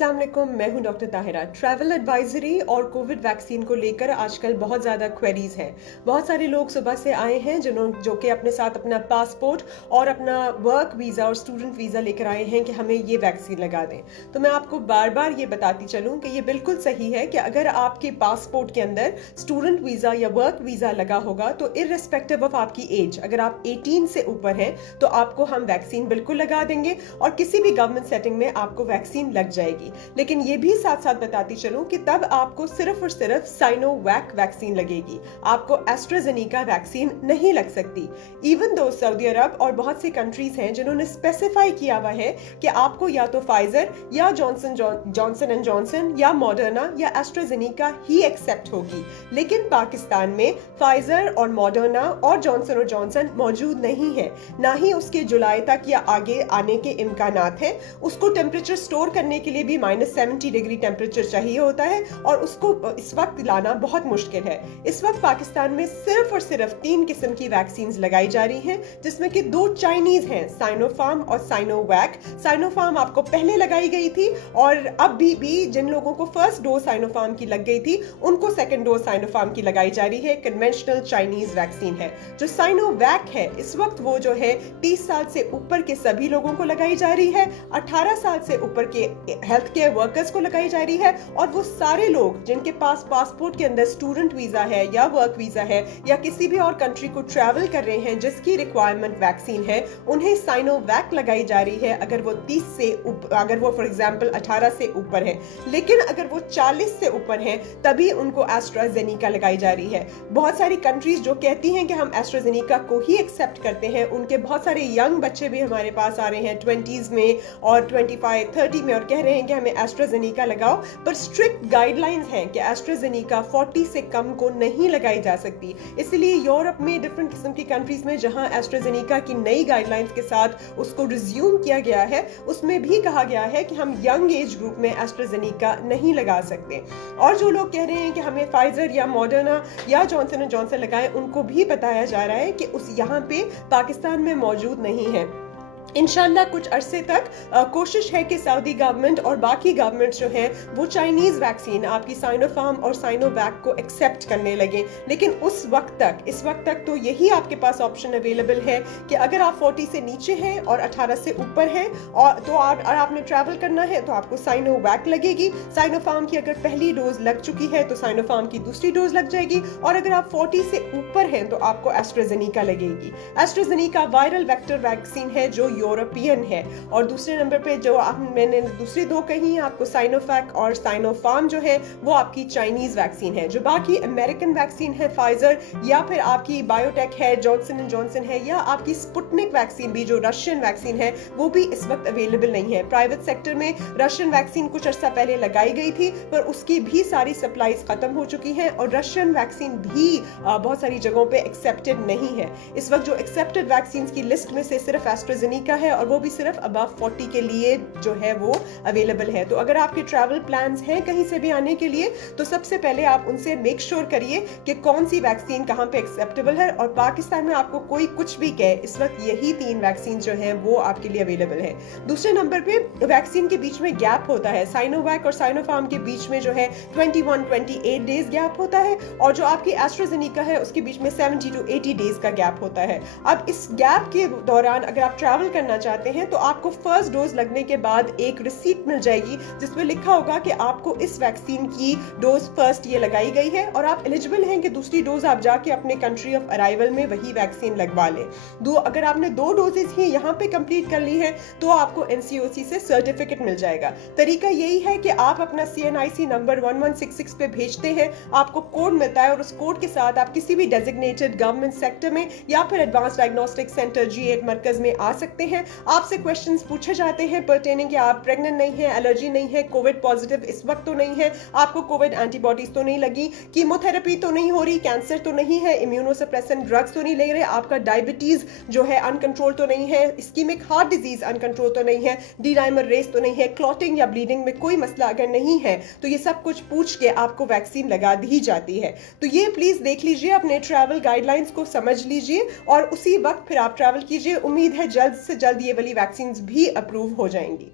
अस्सलाम वालेकुम, मैं हूं डॉक्टर ताहिरा। ट्रैवल एडवाइजरी और कोविड वैक्सीन को लेकर आजकल बहुत ज़्यादा क्वेरीज हैं। बहुत सारे लोग सुबह से आए हैं जो कि अपने साथ अपना पासपोर्ट और अपना वर्क वीज़ा और स्टूडेंट वीज़ा लेकर आए हैं कि हमें ये वैक्सीन लगा दें। तो मैं आपको बार बार ये बताती चलूँ कि ये बिल्कुल सही है कि अगर आपके पासपोर्ट के अंदर स्टूडेंट वीज़ा या वर्क वीज़ा लगा होगा तो इर्रेस्पेक्टिव ऑफ आपकी एज, अगर आप 18 से ऊपर हैं तो आपको हम वैक्सीन बिल्कुल लगा देंगे और किसी भी गवर्नमेंट सेटिंग में आपको वैक्सीन लग जाएगी। लेकिन ये भी साथ साथ बताती चलूं कि तब आपको सिर्फ और सिर्फ साइनोवैक वैक्सीन लगेगी, आपको एस्ट्राजेनेका वैक्सीन नहीं लग सकती। इवन दो सऊदी अरब और बहुत सी कंट्रीज हैं जिन्होंने स्पेसिफाई किया हुआ है कि आपको या तो फाइजर या जॉनसन एंड जॉनसन या मॉडर्ना या एस्ट्राजेनेका ही एक्सेप्ट होगी। लेकिन पाकिस्तान में फाइजर और मॉडर्ना और जॉनसन मौजूद नहीं है, ना ही उसके जुलाई तक या आगे आने के इम्कानात हैं। उसको टेम्परेचर स्टोर करने के लिए भी -70 डिग्री टेम्परेचर चाहिए होता है और उसको इस वक्त लाना बहुत मुश्किल है। इस वक्त पाकिस्तान में सिर्फ और सिर्फ 3 किस्म की वैक्सीन लगाई जा रही हैं, जिसमें कि 2 चाइनीज हैं, साइनोफार्म और साइनोवैक। साइनोफार्म आपको पहले लगाई गई थी और अब भी जिन लोगों को फर्स्ट डोज साइनोफार्म की लग गई थी उनको सेकंड डोज साइनोफार्म की लगाई जा रही है। कन्वेंशनल चाइनीज वैक्सीन है। जो साइनोवैक है इस वक्त वो जो है 30 साल से ऊपर के सभी लोगों को लगाई जा रही है, 18 साल से ऊपर के हेल्थ केयर वर्कर्स को लगाई जा रही है और वो सारे लोग जिनके पास पासपोर्ट के अंदर स्टूडेंट वीजा है या वर्क वीजा है या किसी भी और कंट्री को ट्रैवल कर रहे हैं जिसकी रिक्वायरमेंट वैक्सीन है, उन्हें साइनोवैक लगाई जा रही है अगर वो 30 से अगर वो फॉर एग्जांपल 18 से ऊपर है। लेकिन अगर वो 40 से ऊपर है तभी उनको एस्ट्राजेनेका लगाई जा रही है। बहुत सारी कंट्रीज जो कहती हैं कि हम एस्ट्राजेनेका को ही एक्सेप्ट करते हैं, उनके बहुत सारे यंग बच्चे भी हमारे पास आ रहे हैं 20s में और 25-30 में और कह रहे हैं कि हमें एस्ट्राजेनेका लगाओ, पर स्ट्रिक्ट गाइडलाइंस हैं कि एस्ट्राजेनेका 40 से कम को नहीं लगाई जा सकती। इसलिए यूरोप में डिफरेंट किस्म की कंट्रीज में जहां एस्ट्राजेनेका की नई गाइडलाइंस के साथ उसको रिज्यूम किया गया है, उसमें भी कहा गया है कि हम यंग एज ग्रुप में एस्ट्राजेनेका नहीं लगा सकते। और जो लोग कह रहे हैं कि हमें फाइजर या मॉडर्ना या जॉनसन एंड जॉनसन लगाएं, उनको भी बताया जा रहा है कि उस यहाँ पे पाकिस्तान में मौजूद नहीं है। इंशाल्लाह कुछ अरसे तक कोशिश है कि सऊदी गवर्नमेंट और बाकी गवर्नमेंट जो है वो चाइनीज वैक्सीन आपकी साइनोफार्म और साइनोवैक को एक्सेप्ट करने लगे। लेकिन इस वक्त तक तो यही आपके पास ऑप्शन अवेलेबल है कि अगर आप 40 से नीचे हैं और 18 से ऊपर हैं और तो आपने ट्रैवल करना है तो आपको साइनोवैक लगेगी। साइनोफार्म की अगर पहली डोज लग चुकी है तो साइनोफार्म की दूसरी डोज लग जाएगी और अगर आप 40 से ऊपर हैं तो आपको एस्ट्राजेनेका लगेगी। एस्ट्राजेनेका वायरल वेक्टर वैक्सीन है जो यूरोपियन है। और दूसरे नंबर पे जो मैंने दूसरी 2 कही, आपको साइनोफैक और साइनोफार्म जो है वो आपकी चाइनीज वैक्सीन है। जो बाकी अमेरिकन वैक्सीन है फाइजर या फिर आपकी बायोटेक है, जॉनसन एंड जॉनसन है या आपकी स्पुतनिक वैक्सीन भी जो रशियन वैक्सीन है वो भी इस वक्त अवेलेबल नहीं है। प्राइवेट सेक्टर में रशियन वैक्सीन कुछ अर्सा पहले लगाई गई थी पर उसकी भी सारी सप्लाईज खत्म हो चुकी हैं और रशियन वैक्सीन भी बहुत सारी जगहों पे एक्सेप्टेड नहीं है। इस वक्त जो एक्सेप्टेड वैक्सीन की लिस्ट में से सिर्फ एस्ट्राजेनेका है और वो भी सिर्फ अबव 40 के लिए जो है वो अवेलेबल है। तो अगर आपके ट्रैवल प्लान्स हैं कहीं से भी आने के लिए तो सबसे पहले आप उनसे मेक श्योर करिए कि कौन सी वैक्सीन कहां पे एक्सेप्टेबल है। और पाकिस्तान में आपको कोई कुछ भी कहे, इस वक्त यही 3 वैक्सीन जो है वो आपके लिए अवेलेबल है। दूसरे नंबर पे वैक्सीन के बीच में गैप होता है। साइनोवैक और साइनोफार्म के बीच में जो है 21-28 डेज गैप होता है और जो आपकी एस्ट्राजेनेका है उसके बीच में 70 to 80 डेज का गैप होता है। अब इस गैप के दौरान अगर आप ट्रैवल करना चाहते हैं तो आपको फर्स्ट डोज लगने के बाद एक रिसीट मिल जाएगी जिसमें लिखा होगा कि आपको इस वैक्सीन की डोज फर्स्ट ये लगाई गई है और आप एलिजिबल हैं कि दूसरी डोज आप जाके अपने कंट्री ऑफ अराइवल में वही वैक्सीन लगवा लें। अगर आपने 2 डोजेस ही यहाँ पे कंप्लीट कर ली है तो आपको NCOC से सर्टिफिकेट मिल जाएगा। तरीका यही है कि आप अपना CNIC नंबर 1166 पे भेजते हैं, आपको कोड मिलता है और उस कोड के साथ आप किसी भी डेजिग्नेटेड गवर्नमेंट सेक्टर में या फिर एडवांस डायग्नोस्टिक सेंटर G8 मरकज में आ सकते हैं। आपसे क्वेश्चंस पूछे जाते हैं पर्टेनिंग कि आप प्रेग्नेंट नहीं है, एलर्जी नहीं है, कोविड पॉजिटिव इस वक्त तो नहीं है, आपको कोविड एंटीबॉडीज तो नहीं लगी, कीमोथेरेपी तो नहीं हो रही, कैंसर तो नहीं है, इम्यूनोसप्रेसेंट ड्रग्स तो नहीं ले रहे, आपका डायबिटीज जो है अनकंट्रोल तो नहीं है, इस्कीमिक हार्ट डिजीज अनकंट्रोल तो नहीं है, डी-डाइमर रेस तो नहीं है, क्लॉटिंग या ब्लीडिंग में कोई मसला अगर नहीं है तो ये सब कुछ पूछ के आपको वैक्सीन लगा दी जाती है। तो ये प्लीज देख लीजिए, अपने ट्रैवल गाइडलाइंस को समझ लीजिए और उसी वक्त फिर आप ट्रैवल कीजिए। उम्मीद है जल्द से जल्द ये वाली वैक्सीन भी अप्रूव हो जाएंगी।